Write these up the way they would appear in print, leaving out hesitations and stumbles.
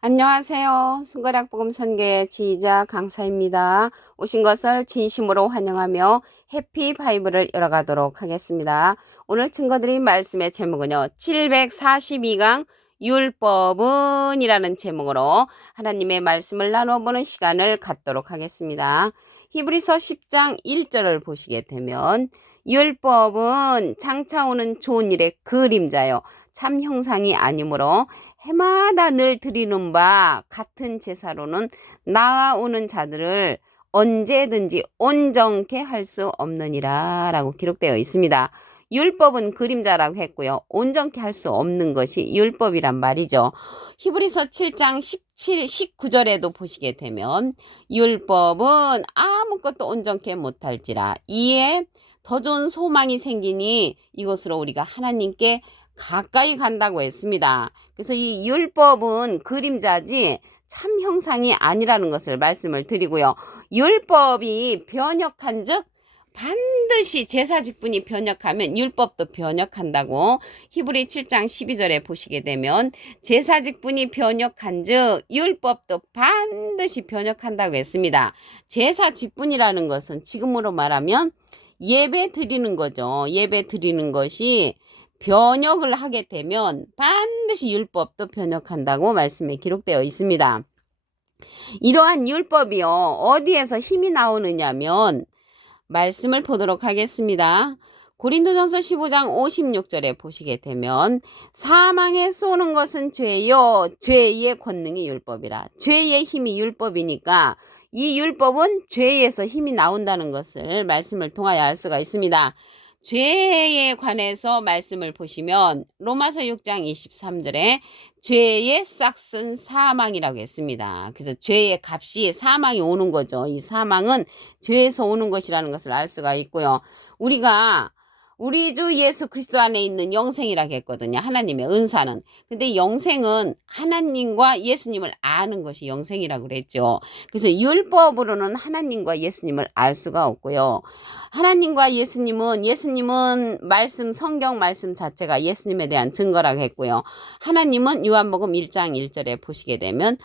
안녕하세요. 손가락 복음 선교의 지휘자 강사입니다. 오신 것을 진심으로 환영하며 해피 바이블을 열어가도록 하겠습니다. 오늘 증거드린 말씀의 제목은요. 742강 율법은 이라는 제목으로 하나님의 말씀을 나눠보는 시간을 갖도록 하겠습니다. 히브리서 10장 1절을 보시게 되면 율법은 장차 오는 좋은 일의 그림자요. 참 형상이 아니므로 해마다 늘 드리는 바 같은 제사로는 나아오는 자들을 언제든지 온전케 할 수 없느니라 라고 기록되어 있습니다. 율법은 그림자라고 했고요. 온전케 할 수 없는 것이 율법이란 말이죠. 히브리서 7장 17, 19절에도 보시게 되면 율법은 아무것도 온전케 못할지라 이에 더 좋은 소망이 생기니 이것으로 우리가 하나님께 가까이 간다고 했습니다. 그래서 이 율법은 그림자지 참 형상이 아니라는 것을 말씀을 드리고요. 율법이 변역한 즉 반드시 제사 직분이 변역하면 율법도 변역한다고 히브리 7장 12절에 보시게 되면 제사 직분이 변역한 즉 율법도 반드시 변역한다고 했습니다. 제사 직분이라는 것은 지금으로 말하면 예배 드리는 거죠. 예배 드리는 것이 변역을 하게 되면 반드시 율법도 변역한다고 말씀에 기록되어 있습니다. 이러한 율법이요. 어디에서 힘이 나오느냐면 말씀을 보도록 하겠습니다. 고린도전서 15장 56절에 보시게 되면 사망에 쏘는 것은 죄요. 죄의 권능이 율법이라. 죄의 힘이 율법이니까 이 율법은 죄에서 힘이 나온다는 것을 말씀을 통하여 알 수가 있습니다. 죄에 관해서 말씀을 보시면 로마서 6장 23절에 죄의 싹은 사망이라고 했습니다. 그래서 죄의 값이 사망이 오는 거죠. 이 사망은 죄에서 오는 것이라는 것을 알 수가 있고요. 우리가 우리 주 예수 그리스도 안에 있는 영생이라고 했거든요. 하나님의 은사는. 근데 영생은 하나님과 예수님을 아는 것이 영생이라고 그랬죠. 그래서 율법으로는 하나님과 예수님을 알 수가 없고요. 하나님과 예수님은 말씀, 성경 말씀 자체가 예수님에 대한 증거라고 했고요. 하나님은 요한복음 1장 1절에 보시게 되면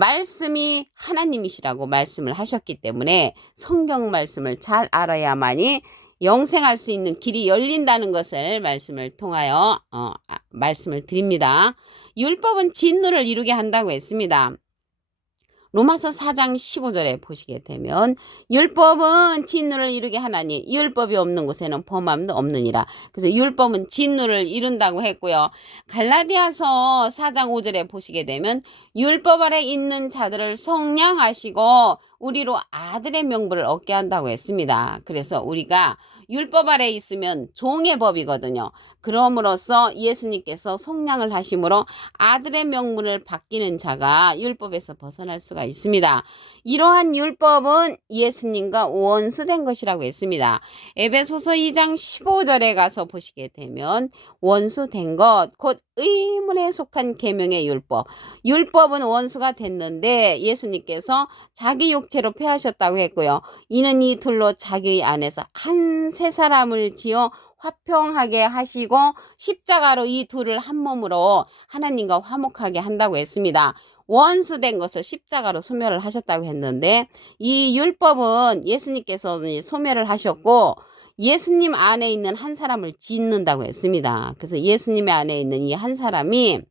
말씀이 하나님이시라고 말씀을 하셨기 때문에 성경 말씀을 잘 알아야만이 영생할 수 있는 길이 열린다는 것을 말씀을 통하여 말씀을 드립니다. 율법은 진노를 이루게 한다고 했습니다. 로마서 4장 15절에 보시게 되면 율법은 진노를 이루게 하나니 율법이 없는 곳에는 범함도 없느니라. 그래서 율법은 진노를 이룬다고 했고요. 갈라디아서 4장 5절에 보시게 되면 율법 아래 있는 자들을 속량하시고 우리로 아들의 명분을 얻게 한다고 했습니다. 그래서 우리가 율법 아래 있으면 종의 법이거든요. 그럼으로써 예수님께서 속량을 하심으로 아들의 명분을 받기는 자가 율법에서 벗어날 수가 있습니다. 이러한 율법은 예수님과 원수된 것이라고 했습니다. 에베소서 2장 15절에 가서 보시게 되면 원수된 것, 곧 의문에 속한 계명의 율법. 율법은 원수가 됐는데 예수님께서 자기 육체로 패하셨다고 했고요. 이는 이 둘로 자기 안에서 한 세 사람을 지어 화평하게 하시고 십자가로 이 둘을 한 몸으로 하나님과 화목하게 한다고 했습니다. 원수된 것을 십자가로 소멸을 하셨다고 했는데 이 율법은 예수님께서 소멸을 하셨고 예수님 안에 있는 한 사람을 짓는다고 했습니다. 그래서 예수님 안에 있는 이 한 사람이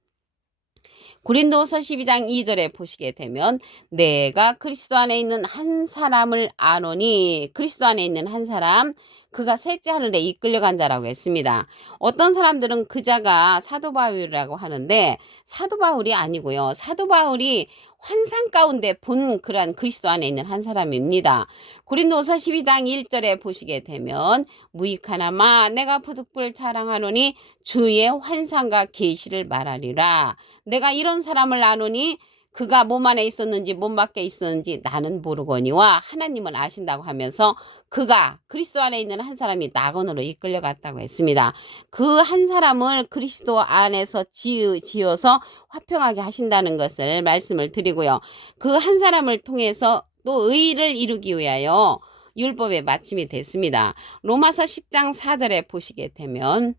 고린도서 12장 2절에 보시게 되면 내가 그리스도 안에 있는 한 사람을 아노니 그리스도 안에 있는 한 사람 그가 셋째 하늘에 이끌려간 자라고 했습니다. 어떤 사람들은 그 자가 사도 바울이라고 하는데 사도 바울이 아니고요. 사도 바울이 환상 가운데 본 그러한 그리스도 안에 있는 한 사람입니다. 고린도서 12장 1절에 보시게 되면 무익하나마 내가 부득불 자랑하노니 주의 환상과 계시를 말하리라. 내가 이런 사람을 아노니 그가 몸 안에 있었는지 몸 밖에 있었는지 나는 모르거니와 하나님은 아신다고 하면서 그가 그리스도 안에 있는 한 사람이 낙원으로 이끌려갔다고 했습니다. 그 한 사람을 그리스도 안에서 지어서 화평하게 하신다는 것을 말씀을 드리고요. 그 한 사람을 통해서 또 의를 이루기 위하여 율법의 마침이 됐습니다. 로마서 10장 4절에 보시게 되면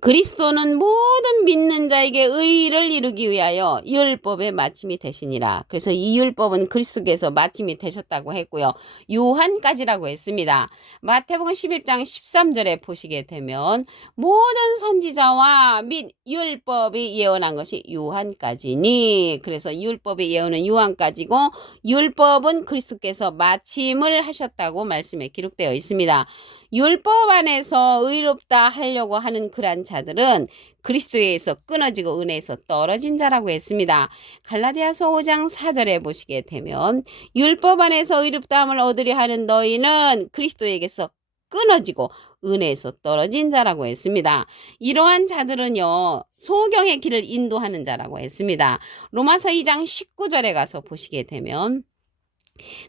그리스도는 모든 믿는 자에게 의를 이루기 위하여 율법의 마침이 되시니라. 그래서 이 율법은 그리스도께서 마침이 되셨다고 했고요. 요한까지라고 했습니다. 마태복음 11장 13절에 보시게 되면 모든 선지자와 및 율법이 예언한 것이 요한까지니, 그래서 율법의 예언은 요한까지고 율법은 그리스도께서 마침을 하셨다고 말씀에 기록되어 있습니다. 율법 안에서 의롭다 하려고 하는 그러한 자들은 그리스도에서 끊어지고 은혜에서 떨어진 자라고 했습니다. 갈라디아서 5장 4절에 보시게 되면 율법 안에서 의롭다함을 얻으려 하는 너희는 그리스도에게서 끊어지고 은혜에서 떨어진 자라고 했습니다. 이러한 자들은요, 소경의 길을 인도하는 자라고 했습니다. 로마서 2장 19절에 가서 보시게 되면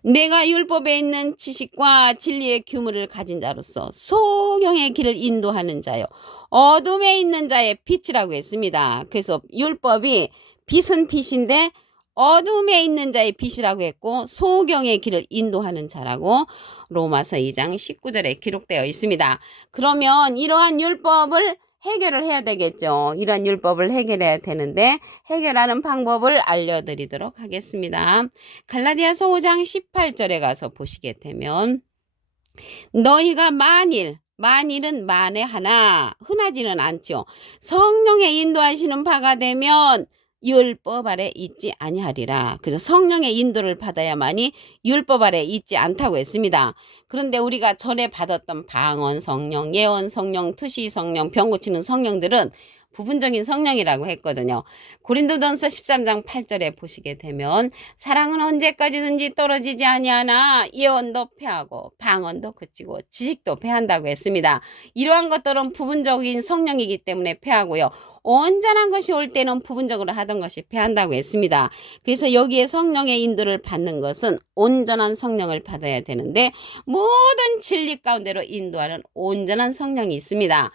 내가 율법에 있는 지식과 진리의 규모를 가진 자로서 소경의 길을 인도하는 자요, 어둠에 있는 자의 빛이라고 했습니다. 그래서 율법이 빛은 빛인데 어둠에 있는 자의 빛이라고 했고 소경의 길을 인도하는 자라고 로마서 2장 19절에 기록되어 있습니다. 그러면 이러한 율법을 해결을 해야 되겠죠. 이런 율법을 해결해야 되는데 해결하는 방법을 알려드리도록 하겠습니다. 갈라디아서 5장 18절에 가서 보시게 되면 너희가 만일은 만에 하나 흔하지는 않죠. 성령의 인도하시는 바가 되면 율법 아래 있지 아니하리라. 그래서 성령의 인도를 받아야만이 율법 아래 있지 않다고 했습니다. 그런데 우리가 전에 받았던 방언 성령, 예언 성령, 투시 성령, 병 고치는 성령들은 부분적인 성령이라고 했거든요. 고린도전서 13장 8절에 보시게 되면 사랑은 언제까지든지 떨어지지 아니하나 예언도 패하고 방언도 그치고 지식도 패한다고 했습니다. 이러한 것들은 부분적인 성령이기 때문에 패하고요. 온전한 것이 올 때는 부분적으로 하던 것이 패한다고 했습니다. 그래서 여기에 성령의 인도를 받는 것은 온전한 성령을 받아야 되는데 모든 진리 가운데로 인도하는 온전한 성령이 있습니다.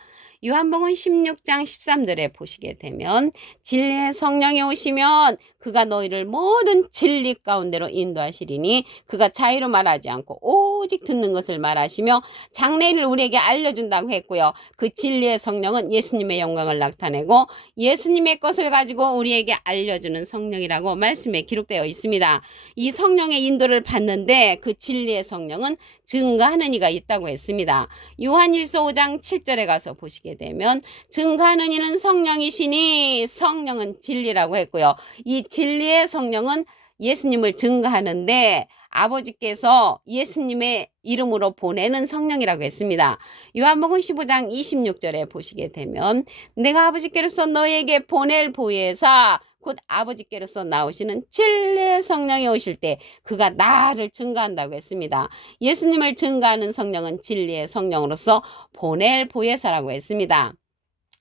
요한복음 16장 13절에 보시게 되면 진리의 성령이 오시면 그가 너희를 모든 진리 가운데로 인도하시리니 그가 자유로 말하지 않고 오직 듣는 것을 말하시며 장래를 우리에게 알려준다고 했고요. 그 진리의 성령은 예수님의 영광을 나타내고 예수님의 것을 가지고 우리에게 알려주는 성령이라고 말씀에 기록되어 있습니다. 이 성령의 인도를 받는데 그 진리의 성령은 증거하는 이가 있다고 했습니다. 요한일서 5장 7절에 가서 보시게 되면 증거하는 이는 성령이시니 성령은 진리라고 했고요. 이 진리의 성령은 예수님을 증거하는데 아버지께서 예수님의 이름으로 보내는 성령이라고 했습니다. 요한복음 15장 26절에 보시게 되면 내가 아버지께로서 너에게 보낼 보혜사 곧 아버지께로서 나오시는 진리의 성령이 오실 때 그가 나를 증거한다고 했습니다. 예수님을 증거하는 성령은 진리의 성령으로서 보낼 보혜사라고 했습니다.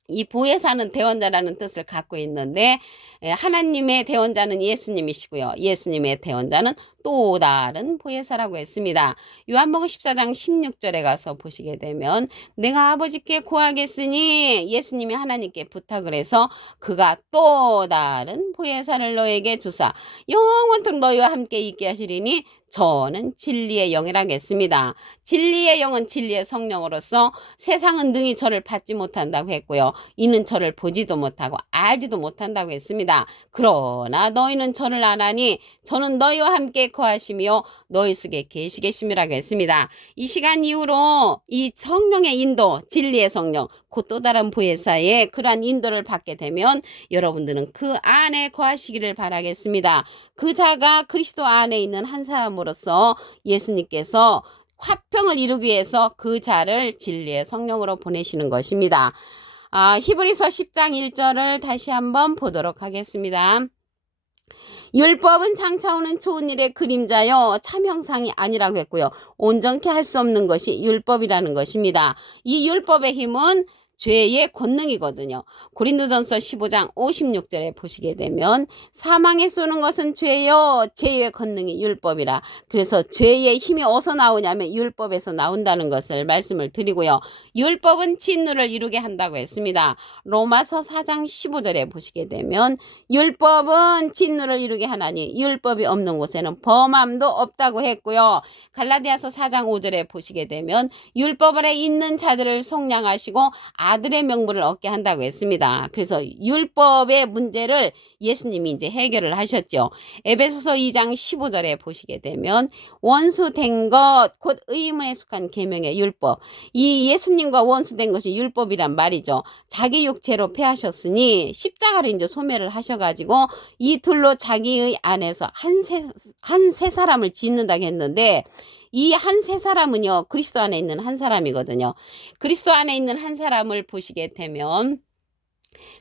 이 보혜사는 대원자라는 뜻을 갖고 있는데 하나님의 대원자는 예수님이시고요. 예수님의 대원자는 또 다른 보혜사라고 했습니다. 요한복음 14장 16절에 가서 보시게 되면 내가 아버지께 구하겠으니 예수님이 하나님께 부탁을 해서 그가 또 다른 보혜사를 너에게 주사 영원토록 너희와 함께 있게 하시리니 저는 진리의 영이라고 했습니다. 진리의 영은 진리의 성령으로서 세상은 능히 저를 받지 못한다고 했고요. 이는 저를 보지도 못하고 알지도 못한다고 했습니다. 그러나 너희는 저를 아나니 저는 너희와 함께 거하시며 너희 속에 계시겠음이라고 했습니다. 이 시간 이후로 이 성령의 인도, 진리의 성령, 곧 또 다른 보혜사의 그러한 인도를 받게 되면 여러분들은 그 안에 거하시기를 바라겠습니다. 그 자가 그리스도 안에 있는 한 사람으로서 예수님께서 화평을 이루기 위해서 그 자를 진리의 성령으로 보내시는 것입니다. 히브리서 10장 1절을 다시 한번 보도록 하겠습니다. 율법은 장차 오는 좋은 일의 그림자요 참 형상이 아니라고 했고요. 온전케 할 수 없는 것이 율법이라는 것입니다. 이 율법의 힘은 죄의 권능이거든요. 고린도전서 15장 56절에 보시게 되면 사망에 쏘는 것은 죄요 죄의 권능이 율법이라. 그래서 죄의 힘이 어디서 나오냐면 율법에서 나온다는 것을 말씀을 드리고요. 율법은 진노를 이루게 한다고 했습니다. 로마서 4장 15절에 보시게 되면 율법은 진노를 이루게 하나니 율법이 없는 곳에는 범함도 없다고 했고요. 갈라디아서 4장 5절에 보시게 되면 율법 아래 있는 자들을 속량하시고 아들의 명분을 얻게 한다고 했습니다. 그래서 율법의 문제를 예수님이 이제 해결을 하셨죠. 에베소서 2장 15절에 보시게 되면 원수된 것 곧 의문에 속한 계명의 율법. 이 예수님과 원수된 것이 율법이란 말이죠. 자기 육체로 패하셨으니 십자가를 이제 소멸을 하셔가지고 이 둘로 자기의 안에서 한 세 사람을 짓는다고 했는데 이 한 세 사람은요 그리스도 안에 있는 한 사람이거든요. 그리스도 안에 있는 한 사람을 보시게 되면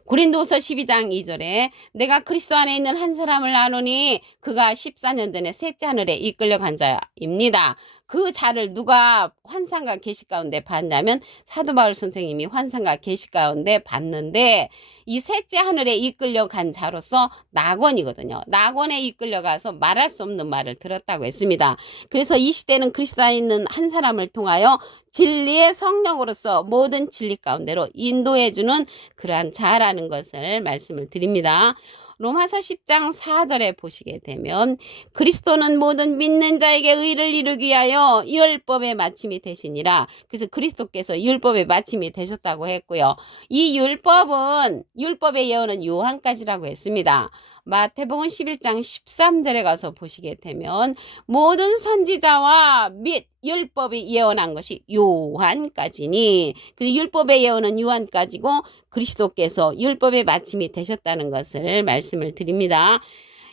고린도서 12장 2절에 내가 그리스도 안에 있는 한 사람을 아노니 그가 14년 전에 셋째 하늘에 이끌려간 자입니다. 그 자를 누가 환상과 계시 가운데 봤냐면 사도 바울 선생님이 환상과 계시 가운데 봤는데 이 셋째 하늘에 이끌려간 자로서 낙원이거든요. 낙원에 이끌려가서 말할 수 없는 말을 들었다고 했습니다. 그래서 이 시대는 그리스도 안에 있는 한 사람을 통하여 진리의 성령으로서 모든 진리 가운데로 인도해주는 그러한 자라는 것을 말씀을 드립니다. 로마서 10장 4절에 보시게 되면 그리스도는 모든 믿는 자에게 의를 이루기 위하여 율법의 마침이 되시니라. 그래서 그리스도께서 율법의 마침이 되셨다고 했고요. 이 율법의 예언은 요한까지라고 했습니다. 마태복음 11장 13절에 가서 보시게 되면 모든 선지자와 및 율법이 예언한 것이 요한까지니 그 율법의 예언은 요한까지고 그리스도께서 율법의 마침이 되셨다는 것을 말씀을 드립니다.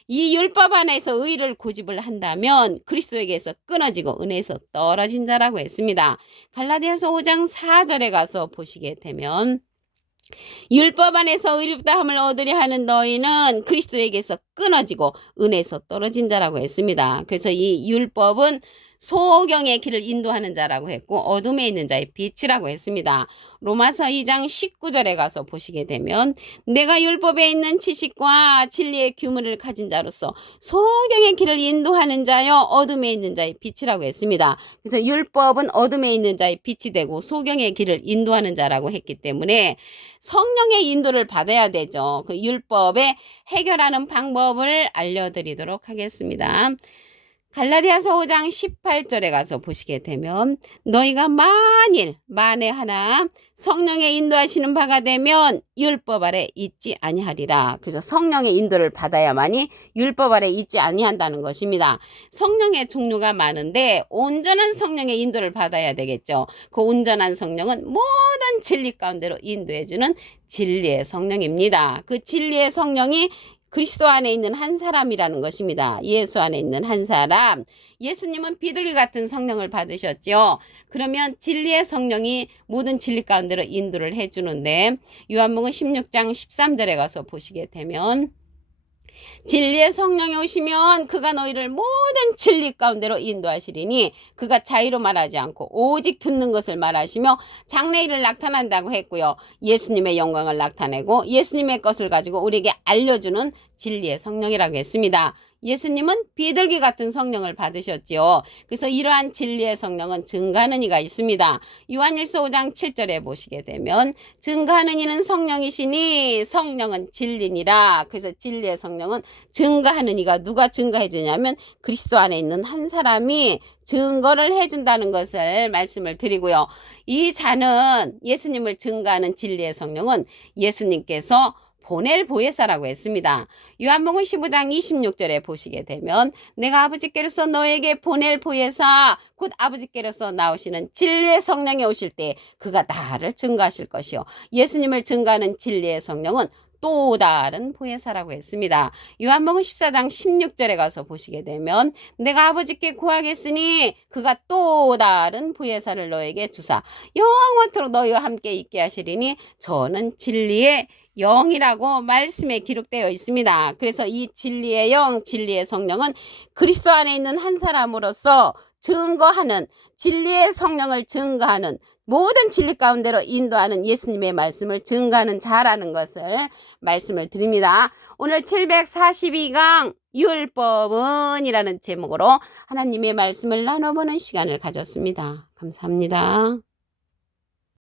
이 율법 안에서 의를 고집을 한다면 그리스도에게서 끊어지고 은혜에서 떨어진 자라고 했습니다. 갈라디아서 5장 4절에 가서 보시게 되면 율법 안에서 의롭다함을 얻으려 하는 너희는 그리스도에게서 끊어지고 은혜에서 떨어진 자라고 했습니다. 그래서 이 율법은 소경의 길을 인도하는 자라고 했고 어둠에 있는 자의 빛이라고 했습니다. 로마서 2장 19절에 가서 보시게 되면 내가 율법에 있는 지식과 진리의 규문을 가진 자로서 소경의 길을 인도하는 자여 어둠에 있는 자의 빛이라고 했습니다. 그래서 율법은 어둠에 있는 자의 빛이 되고 소경의 길을 인도하는 자라고 했기 때문에 성령의 인도를 받아야 되죠. 그 율법에 해결하는 방법을 알려드리도록 하겠습니다. 갈라디아서 5장 18절에 가서 보시게 되면 너희가 만에 하나 성령의 인도하시는 바가 되면 율법 아래 있지 아니하리라. 그래서 성령의 인도를 받아야만이 율법 아래 있지 아니한다는 것입니다. 성령의 종류가 많은데 온전한 성령의 인도를 받아야 되겠죠. 그 온전한 성령은 모든 진리 가운데로 인도해주는 진리의 성령입니다. 그 진리의 성령이 그리스도 안에 있는 한 사람이라는 것입니다. 예수 안에 있는 한 사람. 예수님은 비둘기 같은 성령을 받으셨죠. 그러면 진리의 성령이 모든 진리 가운데로 인도를 해주는데 요한복음 16장 13절에 가서 보시게 되면 진리의 성령이 오시면 그가 너희를 모든 진리 가운데로 인도하시리니 그가 자의로 말하지 않고 오직 듣는 것을 말하시며 장래일을 나타난다고 했고요. 예수님의 영광을 나타내고 예수님의 것을 가지고 우리에게 알려주는 진리의 성령이라고 했습니다. 예수님은 비둘기 같은 성령을 받으셨지요. 그래서 이러한 진리의 성령은 증거하는 이가 있습니다. 요한일서 5장 7절에 보시게 되면 증거하는 이는 성령이시니 성령은 진리니라. 그래서 진리의 성령은 증거하는 이가 누가 증거해 주냐면 그리스도 안에 있는 한 사람이 증거를 해준다는 것을 말씀을 드리고요. 이 자는 예수님을 증거하는 진리의 성령은 예수님께서 보낼 보혜사라고 했습니다. 요한복음 15장 26절에 보시게 되면 내가 아버지께로서 너에게 보낼 보혜사 곧 아버지께로서 나오시는 진리의 성령이 오실 때 그가 나를 증거하실 것이요. 예수님을 증거하는 진리의 성령은 또 다른 보혜사라고 했습니다. 요한복음 14장 16절에 가서 보시게 되면 내가 아버지께 구하겠으니 그가 또 다른 보혜사를 너에게 주사 영원토록 너희와 함께 있게 하시리니 저는 진리의 영이라고 말씀에 기록되어 있습니다. 그래서 이 진리의 영, 진리의 성령은 그리스도 안에 있는 한 사람으로서 증거하는 진리의 성령을 증거하는 모든 진리 가운데로 인도하는 예수님의 말씀을 증거하는 자라는 것을 말씀을 드립니다. 오늘 742강 율법은 이라는 제목으로 하나님의 말씀을 나눠보는 시간을 가졌습니다. 감사합니다.